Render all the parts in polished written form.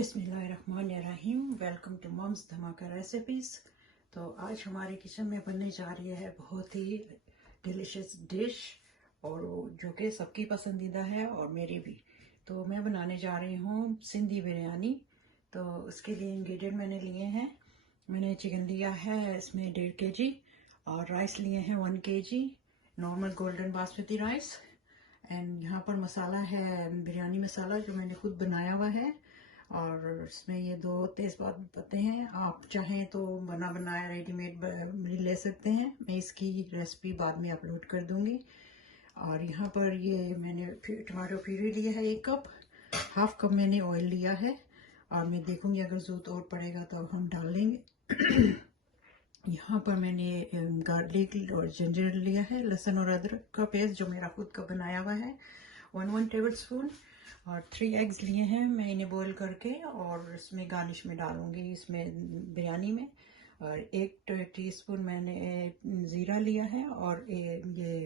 बिस्मिल्लाहिर्रहमानिर्रहीम। Welcome to mums धमाका recipes. तो आज हमारे किचन में बनने जा रही है बहुत ही डिलिशियस डिश, और जो कि सबकी पसंदीदा है और मेरी भी। तो मैं बनाने जा रही हूँ सिंधी बिरयानी। तो उसके लिए इंग्रेडिएंट मैंने लिए हैं, मैंने चिकन लिया है इसमें 1.5 kg, और राइस लिए हैं 1 kg normal golden basmati rice. And यहाँ पर मसाला है बिरयानी मसाला जो मैंने खुद बनाया हुआ है, और इसमें ये 2 तेज़पात पत्ते हैं। आप चाहें तो बना बनाया रेडीमेड भी ले सकते हैं, मैं इसकी रेसिपी बाद में अपलोड कर दूंगी। और यहाँ पर ये मैंने टमाटो प्यूरी लिया है 1 कप, हाफ कप मैंने ऑयल लिया है, और मैं देखूंगी अगर ज़रूरत और पड़ेगा तो हम डाल लेंगे। यहाँ पर मैंने गार्लिक और जिंजर लिया है, लहसुन और अदरक का पेस्ट जो मेरा खुद का बनाया हुआ है 1 टेबल स्पून, और 3 एग्स लिए हैं मैं इन्हें बॉईल करके, और इसमें गार्निश में डालूंगी इसमें बिरयानी में। और 1 टीस्पून मैंने ज़ीरा लिया है, और ये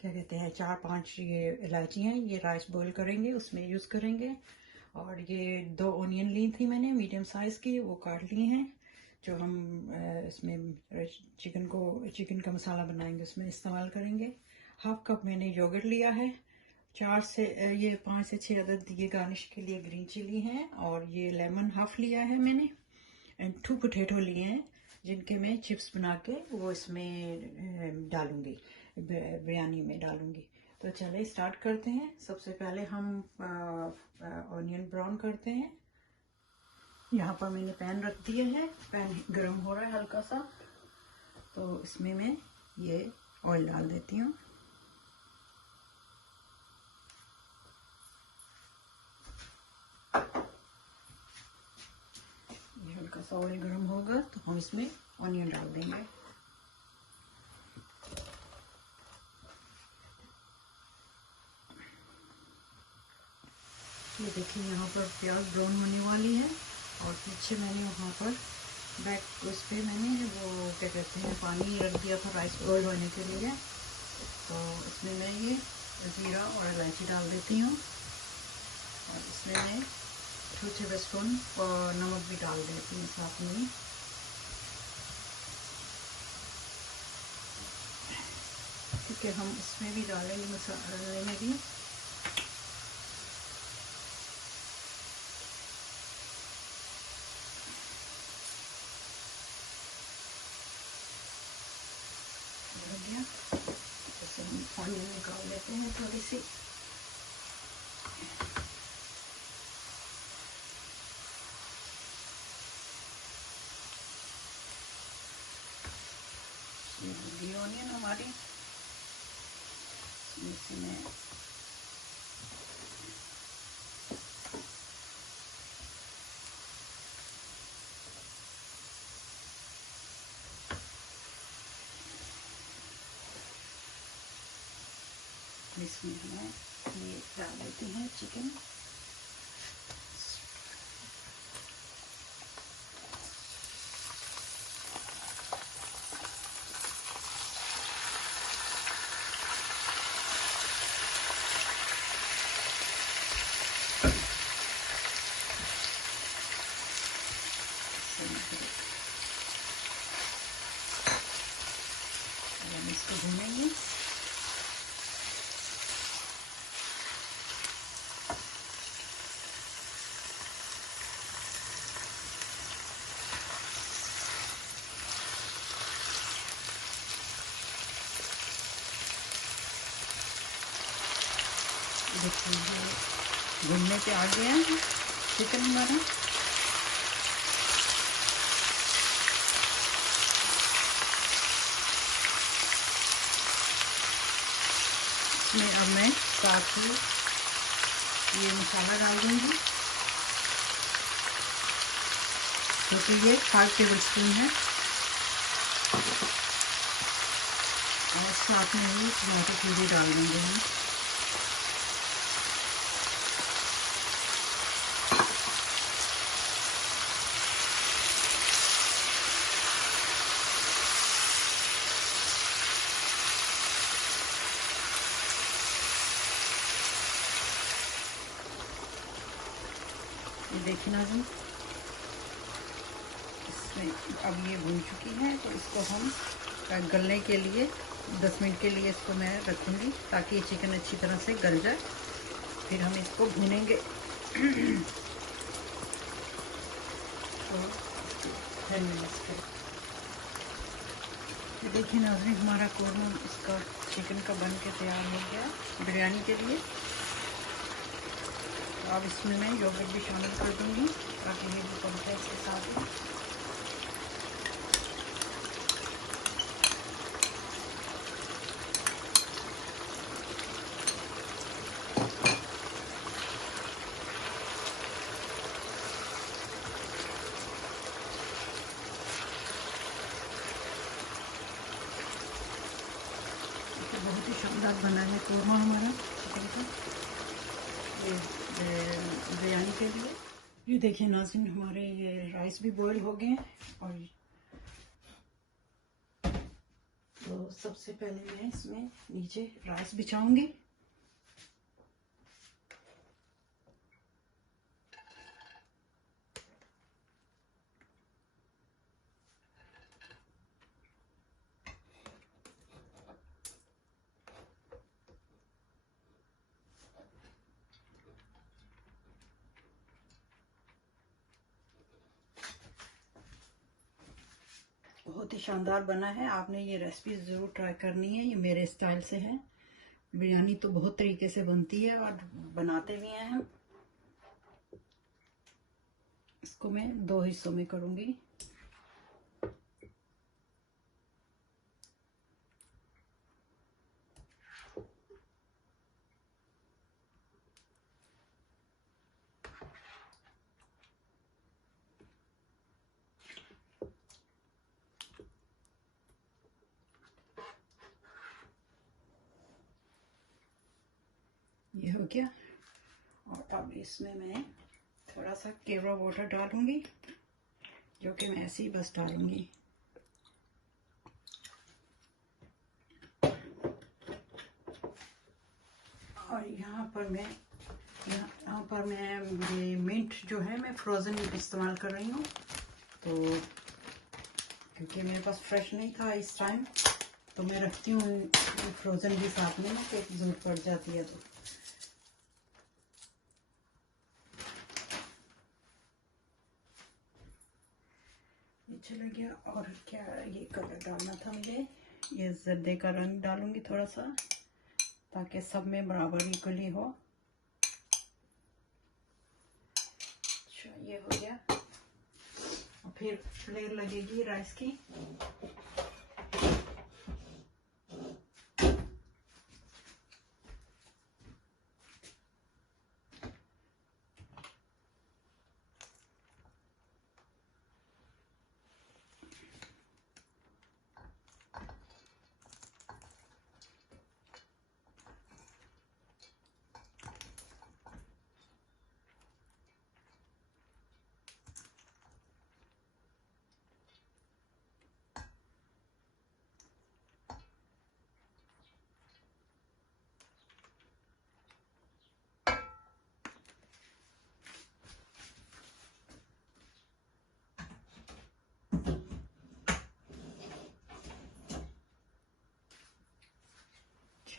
क्या कहते हैं 4-5 ये इलायची हैं, ये राइस बॉईल करेंगे उसमें यूज़ करेंगे। और ये 2 ऑनियन ली थी मैंने मीडियम साइज़ की, वो काट लिए हैं जो हम इसमें चिकन का मसाला बनाएंगे उसमें इस्तेमाल करेंगे। हाफ कप मैंने योगर्ट लिया है, 5 से 6 अदद ये गार्निश के लिए ग्रीन चिली हैं, और ये लेमन हाफ लिया है मैंने, एंड 2 पोटैटो लिए हैं जिनके मैं चिप्स बना के वो इसमें डालूंगी, बिरयानी में डालूंगी। तो चले स्टार्ट करते हैं। सबसे पहले हम ऑनियन ब्राउन करते हैं। यहाँ पर मैंने पैन रख दिया है, पैन गर्म हो रहा है हल्का सा, तो इसमें मैं ये ऑयल डाल देती हूँ। ये हल्का सा ऑयल गर्म होगा तो हम इसमें ऑनियन डाल देंगे। ये देखिए यहाँ पर प्याज ब्राउन होने वाली है, और पीछे मैंने वहाँ पर बैक उस पर मैंने वो क्या कहते हैं पानी रख दिया था राइस बॉईल होने के लिए। तो इसमें मैं ये ज़ीरा और इलायची डाल देती हूँ, और इसमें मैं 2 टेबल स्पून नमक भी डाल देती हूँ साथ में। ठीक है, हम इसमें भी डालेंगे मसाले में भी। जैसे हम ऑनियन निकाल लेते हैं थोड़ी सी। ये ऑनियन हमारी इसमें इसमें हम ये डाल देते हैं चिकन। हम इसको भूनेंगे। देखिए भुनने पे आ गया है चिकन हमारा। इसमें अब मैं साथ ही ये मसाला डाल दूंगी, क्योंकि ये 5 टेबल स्पून है, और साथ में ही टमाटो प्यूरी डाल देंगे हम। ये देखिए नाज़रीन, इसमें अब ये भून चुकी है, तो इसको हम गलने के लिए 10 मिनट के लिए इसको मैं रखूँगी ताकि ये चिकन अच्छी तरह से गल जाए। फिर हम इसको भूनेंगे। तो 10 मिनट्स के ये देखिए नाज़रीन, हमारा कोरमा इसका चिकन का बन के तैयार हो गया बिरयानी के लिए। तो अब इसमें मैं योगर्ट भी शामिल कर दूँगी ताकि ये भी पड़ता है इसके साथ में। बहुत ही शानदार बना है कोरमा हमारा चिकन का ये बिरयानी के लिए। ये देखिए नाज़रीन, हमारे ये राइस भी बॉईल हो गए हैं। और तो सबसे पहले मैं इसमें नीचे राइस बिछाऊंगी। बहुत ही शानदार बना है, आपने ये रेसिपी ज़रूर ट्राई करनी है। ये मेरे स्टाइल से है। बिरयानी तो बहुत तरीके से बनती है और बनाते भी हैं हम। इसको मैं 2 हिस्सों में करूँगी। ये हो गया। और अब इसमें मैं थोड़ा सा केवड़ा वाटर डालूंगी, जो कि मैं ऐसे ही बस डालूंगी। और यहाँ पर मैं ये मिंट जो है मैं फ्रोज़न इस्तेमाल कर रही हूँ। तो क्योंकि मेरे पास फ्रेश नहीं था इस टाइम, तो मैं रखती हूँ फ्रोज़न भी साथ में ना, कि ज़रूरत पड़ जाती है। तो चला गया। और क्या ये कलर डालना था मुझे, ये जर्दे का रंग डालूंगी थोड़ा सा, ताकि सब में बराबर इक्वली हो। अच्छा, ये हो गया। और फिर फ्लेयर लगेगी राइस की।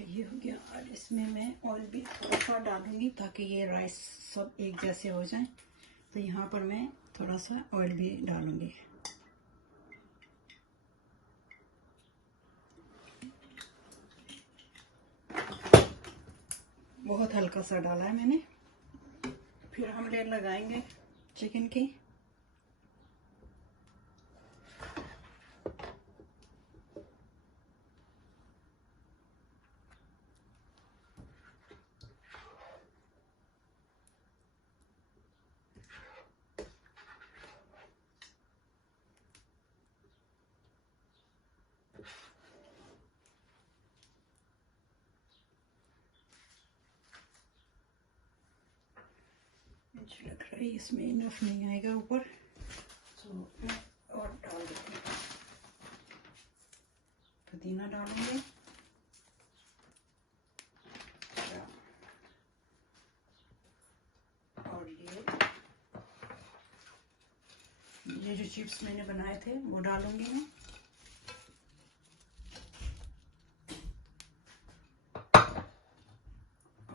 ये हो गया। और इसमें मैं ऑयल भी थोड़ा सा डालूंगी ताकि ये राइस सब एक जैसे हो जाए। तो यहाँ पर मैं थोड़ा सा ऑयल भी डालूंगी। बहुत हल्का सा डाला है मैंने। फिर हम लेयर लगाएंगे चिकन की। मुझे लग रहा है इसमें इनफ नहीं आएगा ऊपर, तो मैं और डाल देती हूँ। पुदीना डालूंगी। और ये चिप्स मैंने बनाए थे वो डालूंगी मैं।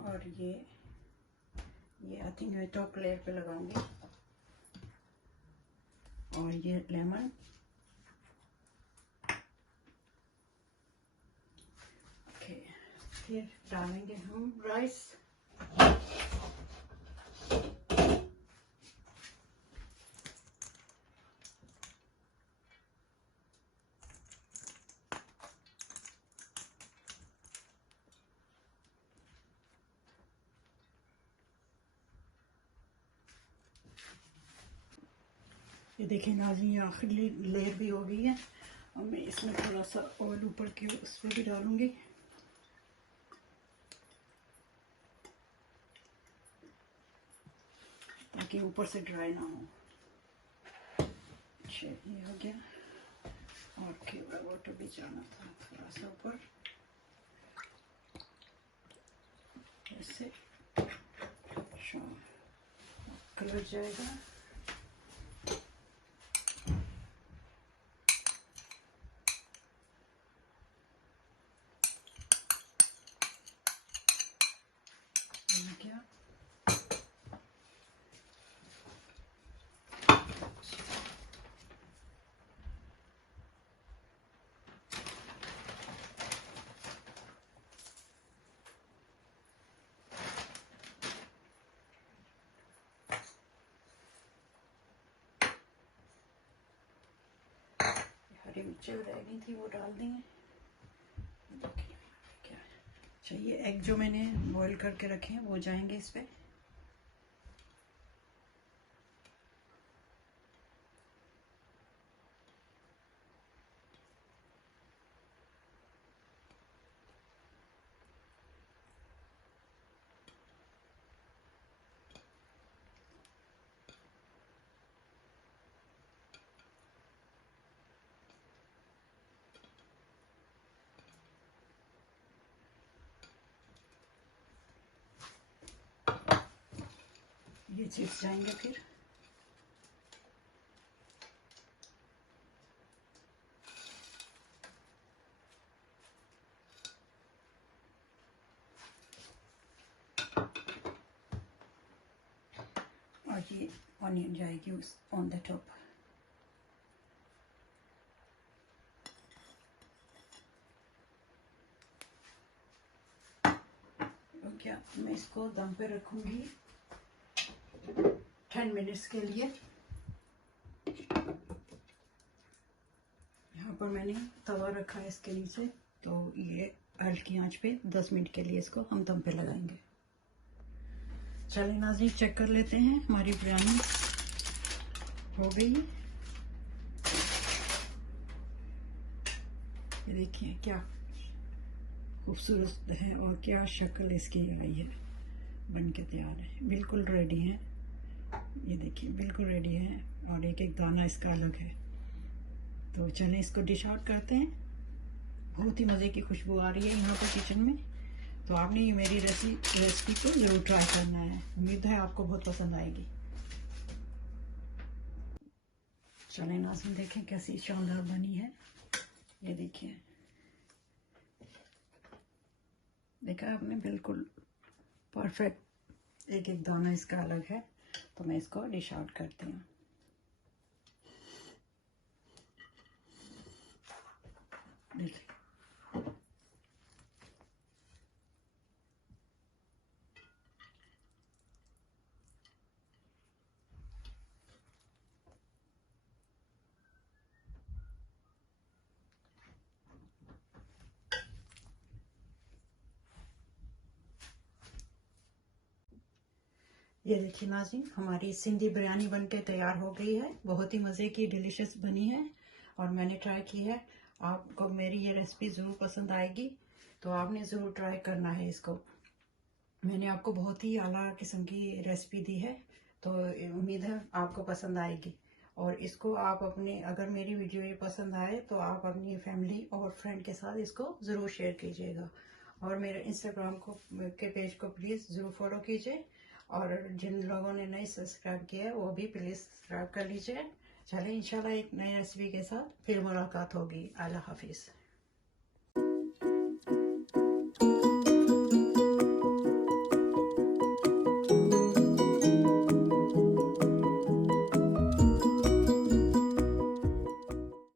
और ये आई थिंक मैं टॉप लेयर पे लगाऊंगी। और ये लेमन, ओके। फिर डालेंगे हम राइस। ये देखिए नाज़रीन, ये आखिरी लेयर भी हो गई है। और मैं इसमें थोड़ा सा ऑयल ऊपर के उस पर भी डालूंगी, ताकि ऊपर से ड्राई ना हो। अच्छा, ये हो गया। और केवड़ा वाटर भी जाना था थोड़ा सा ऊपर, ऐसे कलर जाएगा। क्या हरी मिर्ची रह गई थी वो डाल देंगे। क्या चाहिए, एग जो मैंने बॉईल करके रखे हैं वो जाएंगे इस पे। ये चिप्स जाएंगे फिर। और ये ऑनियन जाएगी उस ऑन द टॉप। क्या मैं इसको दम पे रखूंगी 10 मिनट्स के लिए। यहाँ पर मैंने तवा रखा है इसके नीचे, तो ये हल्की आंच पे 10 मिनट के लिए इसको हम दम पे लगाएंगे। चलिए नाज़रीन, चेक कर लेते हैं, हमारी बिरयानी हो गई। ये देखिए क्या खूबसूरत है और क्या शक्ल इसकी आई है, बन के तैयार है, बिल्कुल रेडी है। ये देखिए बिल्कुल रेडी है और एक एक दाना इसका अलग है। तो चलें इसको डिश आउट करते हैं। बहुत ही मज़े की खुशबू आ रही है यहाँ पर किचन में। तो आपने ये मेरी रेसिपी को ज़रूर ट्राई करना है, उम्मीद है आपको बहुत पसंद आएगी। चलें नाज़रीन, देखें कैसी शानदार बनी है। ये देखिए, देखा आपने, बिल्कुल परफेक्ट, एक एक दाना इसका अलग है। तो मैं इसको डिश आउट करती हूँ। देखिए ये देखिए नाज़रीन, हमारी सिंधी बिरयानी बनके तैयार हो गई है। बहुत ही मज़े की डिलीशियस बनी है और मैंने ट्राई की है। आपको मेरी ये रेसिपी ज़रूर पसंद आएगी, तो आपने ज़रूर ट्राई करना है इसको। मैंने आपको बहुत ही आला किस्म की रेसिपी दी है, तो उम्मीद है आपको पसंद आएगी। और इसको आप अपने, अगर मेरी वीडियो ये पसंद आए तो आप अपनी फैमिली और फ्रेंड के साथ इसको ज़रूर शेयर कीजिएगा। और मेरे इंस्टाग्राम के पेज को प्लीज़ ज़रूर फॉलो कीजिए। और जिन लोगों ने नहीं सब्सक्राइब किया है वो भी प्लीज़ सब्सक्राइब कर लीजिए। चलें इंशाल्लाह एक नई रेसिपी के साथ फिर मुलाकात होगी। अल्लाह हाफिज़।